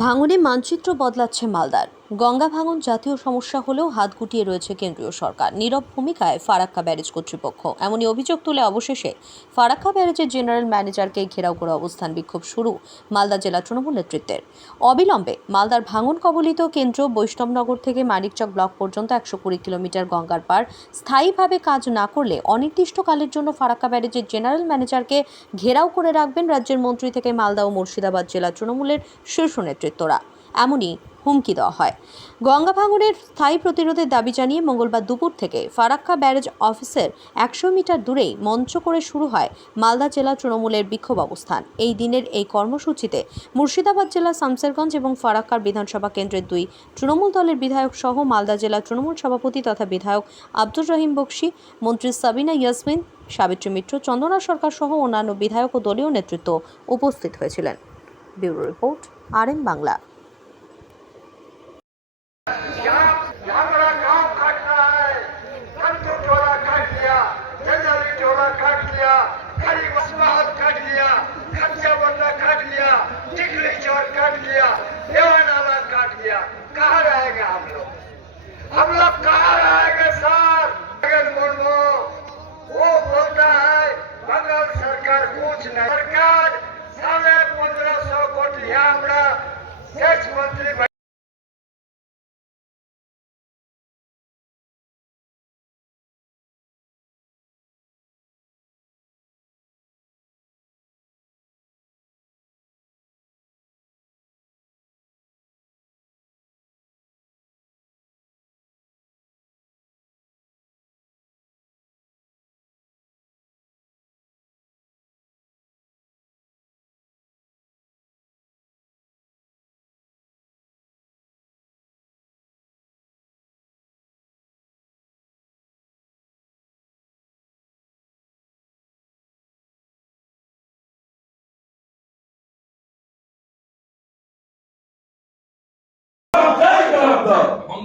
ভাঙনে মানচিত্র বদলাচ্ছে মালদার। গঙ্গা ভাঙন জাতীয় সমস্যা হলেও হাত গুটিয়ে রয়েছে কেন্দ্রীয় সরকার। নীরব ভূমিকায় ফারাক্কা ব্যারেজ কর্তৃপক্ষ। এমনই অভিযোগ তুলে অবশেষে ফারাক্কা ব্যারেজের জেনারেল ম্যানেজারকে ঘেরাও করে অবস্থান বিক্ষোভ শুরু মালদা জেলা তৃণমূল নেতৃত্বের। অবিলম্বে মালদার ভাঙন কবলিত কেন্দ্র বৈষ্ণবনগর থেকে মানিকচক ব্লক পর্যন্ত 120 কিলোমিটার গঙ্গার পার স্থায়ীভাবে কাজ না করলে অনির্দিষ্টকালের জন্য ফারাক্কা ব্যারেজের জেনারেল ম্যানেজারকে ঘেরাও করে রাখবেন রাজ্যের মন্ত্রী থেকে মালদা ও মুর্শিদাবাদ জেলা তৃণমূলের শীর্ষ নেতৃত্বরা। এমনই হুমকি দেওয়া হয়। গঙ্গা ভাঙনের স্থায়ী প্রতিরোধের দাবি জানিয়ে মঙ্গলবার দুপুর থেকে ফারাক্কা ব্যারেজ অফিসের 100 মিটার দূরেই মঞ্চ করে শুরু হয় মালদা জেলা তৃণমূলের বিক্ষোভ অবস্থান। এই দিনের এই কর্মসূচিতে মুর্শিদাবাদ জেলা শামসেরগঞ্জ এবং ফারাক্কার বিধানসভা কেন্দ্রের 2 তৃণমূল দলের বিধায়ক সহ মালদা জেলা তৃণমূল সভাপতি তথা বিধায়ক আব্দুর রহিম বক্সি, মন্ত্রী সাবিনা ইয়াসমিন, সাবিত্রী মিত্র, চন্দনা সরকার সহ অন্যান্য বিধায়ক ও দলীয় নেতৃত্ব উপস্থিত হয়েছিলেন। Bureau report, RM Bangla. हम लोग कहाँ रहेंगे सर? मुर्मू वो बोलता है बंगाल सरकार कुछ नहीं, सरकार 1550 कोटी हमरा सेच मंत्री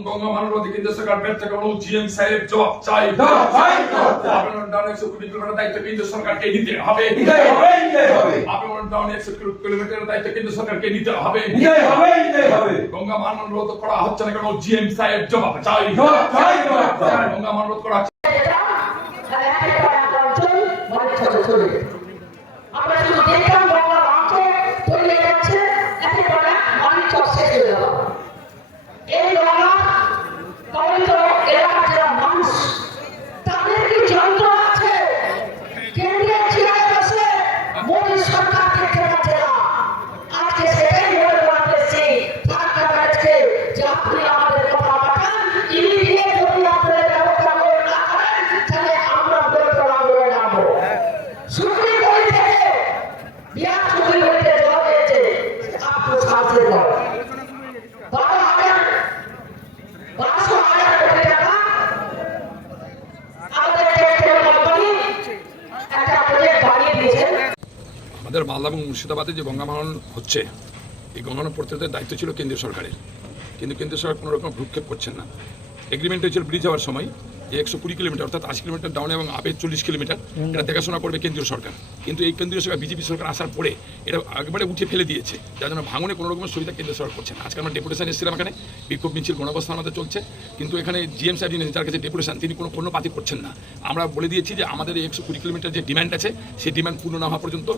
গঙ্গা মানবতাকে কেন্দ্র সরকার ব্যর্থ করলো। জিএম সাহেব জবাব চাই। আপনার ডাউন 120 কিলোমিটার দায়িত্ব কেন্দ্র সরকারকে নিতে হবে। আপনার ডাউন 100 কিলোমিটার দায়িত্ব কেন্দ্র সরকারকে নিতে হবে। গঙ্গা মানবতা করা হচ্ছে না কেন? জিএম সাহেব জবাব চাই। গঙ্গা মানবতা করা আমাদের মালদা এবং মুর্শিদাবাদে যে গঙ্গা ভাঙন হচ্ছে, এই গঙ্গা প্রতিরোধের দায়িত্ব ছিল কেন্দ্রীয় সরকারের, কিন্তু কেন্দ্রীয় সরকার কোনো রকম ভ্রুক্ষেপ করছেন না। এগ্রিমেন্ট হয়েছিল ব্রিজ হওয়ার সময় যে 120 কিলোমিটার অর্থাৎ 80 কিলোমিটার ডাউনে এবং আপে 40 কিলোমিটার এটা দেখাশোনা করবে কেন্দ্রীয় সরকার। কিন্তু এই কেন্দ্রীয় সরকার বিজেপি সরকার আসার পরে এটা একেবারে উঠে ফেলে দিয়েছে, যার জন্য ভাঙনে কোনো রকমের সুবিধা কেন্দ্রীয় সরকার করছে না। আজকে আমরা ডেপুটেশন এসেছিলাম, এখানে বিক্ষোভ মিছিল গণঅবস্থান আমাদের চলছে, কিন্তু এখানে জিএম সাহেব যিনি যার কাছে ডেপুটেশন তিনি কোনো কর্ণপাতি করছেন না। আমরা বলে দিয়েছি যে আমাদের এই 120 কিলোমিটার যে ডিমান্ড আছে সেই ডিমান্ড পূর্ণ না হওয়া পর্যন্ত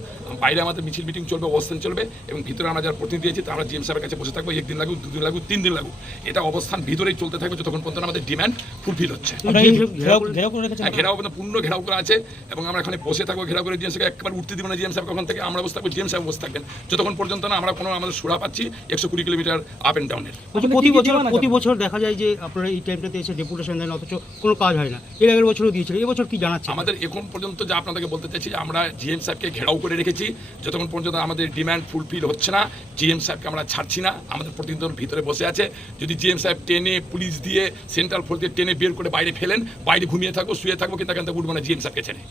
বাইরে আমাদের মিছিল মিটিং চলবে, অবস্থান চলবে, এবং ভিতরে আমরা যারা প্রতিনিধি দিয়েছি আমরা জিএম সাহেবের কাছে বসে থাকবো। 1 দিন লাগুক, 2 দিন লাগুক, 3 দিন লাগুক, এটা অবস্থান ভিতরেই চলতে থাকবে যতক্ষণ পর্যন্ত আমাদের ডিমান্ড ফুলফিল হচ্ছে। ঘেরাও পূর্ণ ঘেরাও করা আছে এবং আমরা এখানে বসে থাকবো ঘেরাও করে। জিএম সাহেব একবার উঠতে দিব না, জিএম সাহেব ওখান থেকে আমরা বসে থাকবো, জিএম সাহেব বসে থাকবেন যতক্ষণ পর্যন্ত না আমরা কোনো আমাদের সুরা পাচ্ছি 120 কিলোমিটার আপ অ্যান্ড ডাউনের। প্রতি বছর দেখা যায় যে আপনারা এই টাইমটাতে এসে ডেপুটেশন দেন, অথচ কোনো কাজ হয় না। এর আগের বছরও দিয়েছিল, এবছর কি জানাচ্ছে? আমাদের এখন পর্যন্ত যা আপনাদেরকে বলতে চাইছি, আমরা জিএম সাহেবকে ঘেরাও করে রেখেছি যতক্ষণ পর্যন্ত আমাদের ডিমান্ড ফুলফিল হচ্ছে না। জিএম সাহেবকে আমরা ছাড়ছি না, আমাদের প্রতিনিধির ভিতরে বসে আছে। যদি জিএম সাহেব টেনে পুলিশ দিয়ে সেন্ট্রাল ফোর্স দিয়ে টেনে বের করে বাইরে ফেলেন, বাইরে ঘুমিয়ে থাকবো, শুয়ে থাকবো, কিন্তু এখান থেকে উঠবো না জিএম সাহেবকে ছেড়ে।